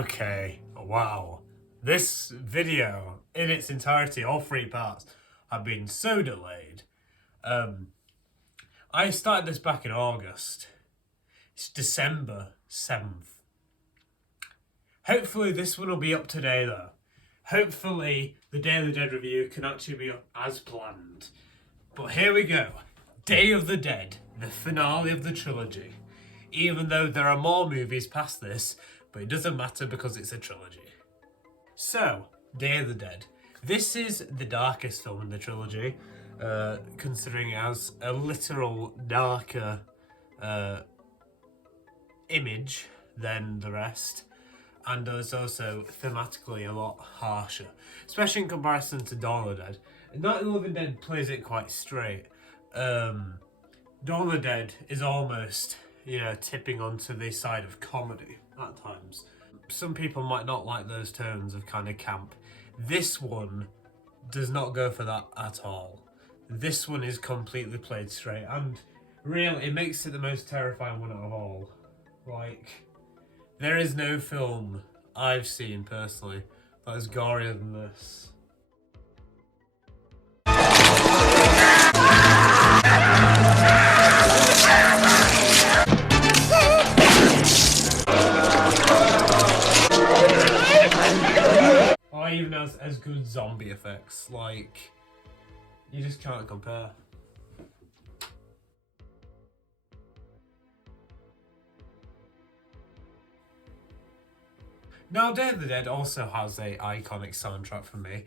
Okay, wow. This video, in its entirety, all 3 parts, have been so delayed. I started this back in August. It's December 7th. Hopefully this one will be up today though. Hopefully the Day of the Dead review can actually be up as planned. But here we go. Day of the Dead, the finale of the trilogy. Even though there are more movies past this, but it doesn't matter because it's a trilogy. So, Day of the Dead. This is the darkest film in the trilogy, considering it has a literal darker image than the rest, and is also thematically a lot harsher, especially in comparison to Dawn of the Dead. Night of the Living Dead plays it quite straight. Dawn of the Dead is almost, tipping onto the side of comedy at times. Some people might not like those tones of kind of camp. This one does not go for that at all. This one is completely played straight, and really it makes it the most terrifying one out of all. Like, there is no film I've seen personally that is gorier than this. Or even as good zombie effects, like, you just can't compare. Now, Day of the Dead also has a iconic soundtrack for me,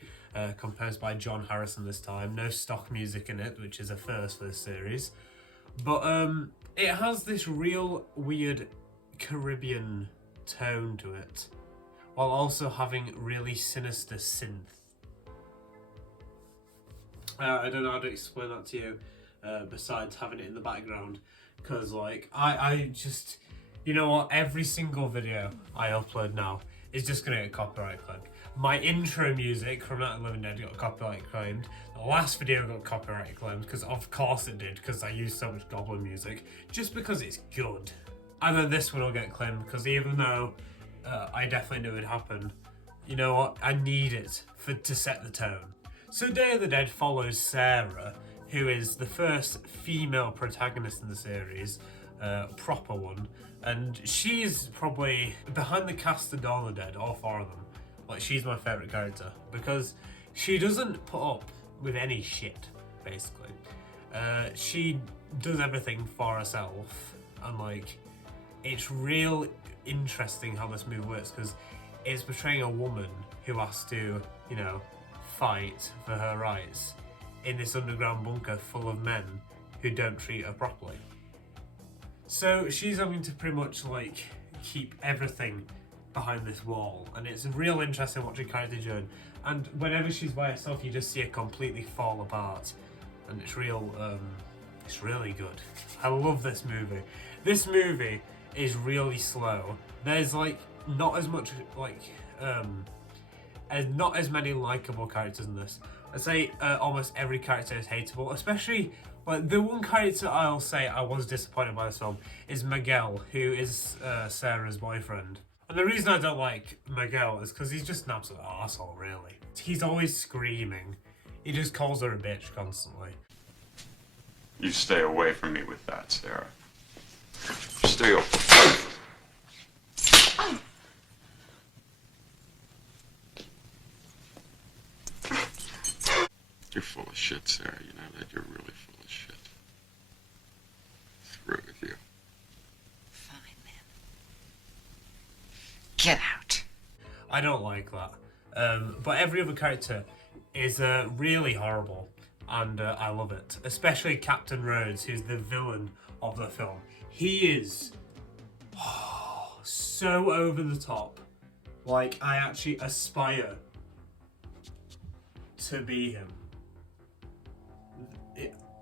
composed by John Harrison this time. No stock music in it, which is a first for this series. But it has this real weird Caribbean tone to it, while also having really sinister synth. I don't know how to explain that to you, besides having it in the background, because like, I just, you know what, every single video I upload now is just going to get copyright claimed. My intro music from Night of the Living Dead got copyright claimed. The last video got copyright claimed, because of course it did, because I used so much goblin music, just because it's good. And then this one will get claimed, because even though I definitely knew it would happen, you know what, I need it to set the tone. So Day of the Dead follows Sarah, who is the first female protagonist in the series, proper one, and she's probably, behind the cast of Dawn of the Dead, all 4 of them, like, she's my favourite character, because she doesn't put up with any shit, basically. She does everything for herself, and like, it's real interesting how this movie works, because it's portraying a woman who has to, fight for her rights in this underground bunker full of men who don't treat her properly. So she's having to pretty much like keep everything behind this wall, and it's real interesting watching character journey. And whenever she's by herself, you just see her completely fall apart, and it's it's really good. I love this movie. This movie is really slow. There's like not as much not as many likable characters in this. I'd say almost every character is hateable, especially like the one character I'll say I was disappointed by this film is Miguel, who is Sarah's boyfriend. And the reason I don't like Miguel is because he's just an absolute arsehole, really. He's always screaming. He just calls her a bitch constantly. You stay away from me with that, Sarah. Stay away. You're full of shit, Sarah. You know that? You're really full of shit. Through with you. Fine, then. Get out. I don't like that. But every other character is really horrible, and I love it. Especially Captain Rhodes, who's the villain of the film. He is so over the top. Like, I actually aspire to be him.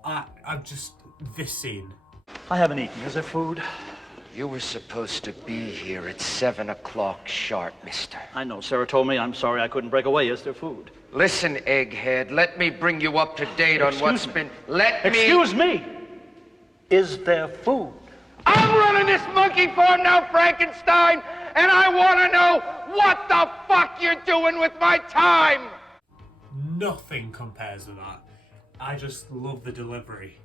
I've just, this scene. I haven't eaten. Is there food? You were supposed to be here at 7 o'clock sharp, mister. I know. Sarah told me. I'm sorry I couldn't break away. Is there food? Listen, egghead, let me bring you up to date on what's been... Excuse me! Is there food? I'm running this monkey farm now, Frankenstein, and I want to know what the fuck you're doing with my time! Nothing compares with that. I just love the delivery.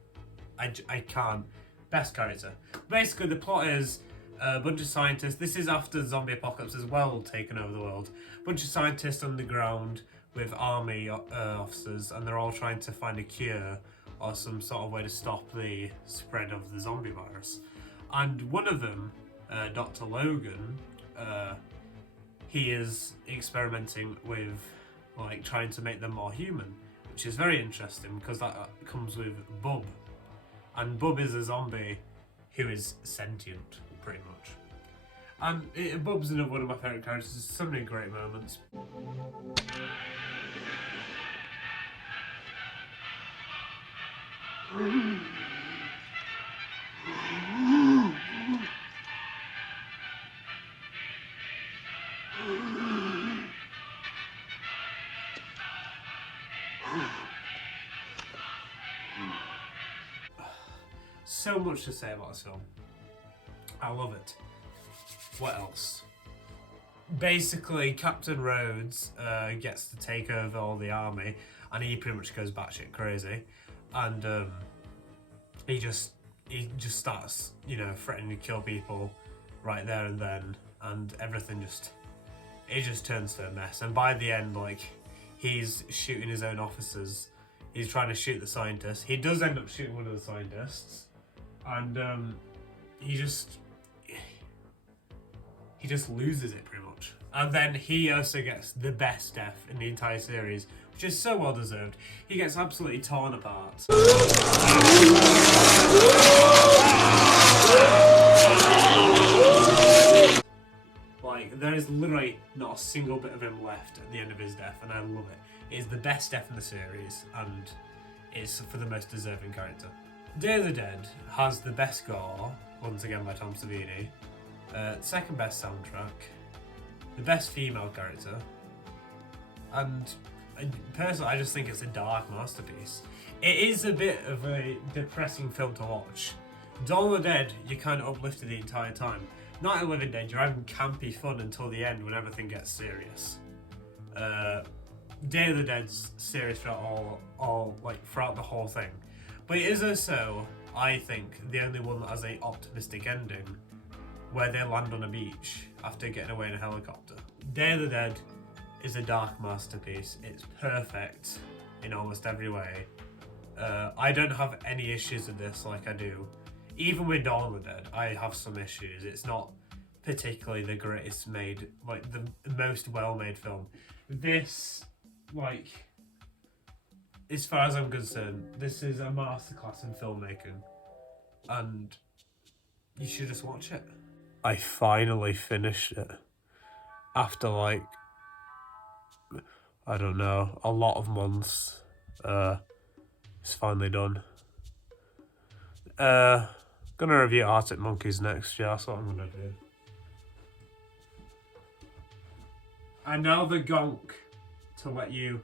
I can't. Best character. Basically, the plot is a bunch of scientists. This is after the zombie apocalypse as well taken over the world. A bunch of scientists underground with army officers, and they're all trying to find a cure or some sort of way to stop the spread of the zombie virus. And one of them, Dr. Logan, he is experimenting with like trying to make them more human, which is very interesting because that comes with Bub. And Bub is a zombie who is sentient, pretty much. And Bub's another one of my favourite characters. There's so many great moments. So much to say about this film. I love it. What else? Basically, Captain Rhodes gets to take over all the army, and he pretty much goes batshit crazy, and he just starts, you know, threatening to kill people right there and then, and everything just turns to a mess. And by the end, like, he's shooting his own officers. He's trying to shoot the scientists. He does end up shooting one of the scientists, and he just loses it pretty much. And then he also gets the best death in the entire series, which is so well deserved. He gets absolutely torn apart. Like, there is literally not a single bit of him left at the end of his death, and I love it. It is the best death in the series, and it's for the most deserving character. Day of the Dead has the best score, once again by Tom Savini, second best soundtrack, the best female character, and personally I just think it's a dark masterpiece. It is a bit of a depressing film to watch. Dawn of the Dead, you're kind of uplifted the entire time. Night of the Living Dead, you're having campy fun until the end when everything gets serious. Day of the Dead's serious throughout throughout the whole thing. But it is also, I think, the only one that has an optimistic ending, where they land on a beach after getting away in a helicopter. Day of the Dead is a dark masterpiece. It's perfect in almost every way. I don't have any issues with this like I do. Even with Dawn of the Dead, I have some issues. It's not particularly the greatest made, like the most well-made film. This, like, as far as I'm concerned, this is a masterclass in filmmaking, and you should just watch it. I finally finished it after, like, I don't know, a lot of months. It's finally done. Gonna review Arctic Monkeys next. Yeah, that's what I'm gonna do. And now the gonk to let you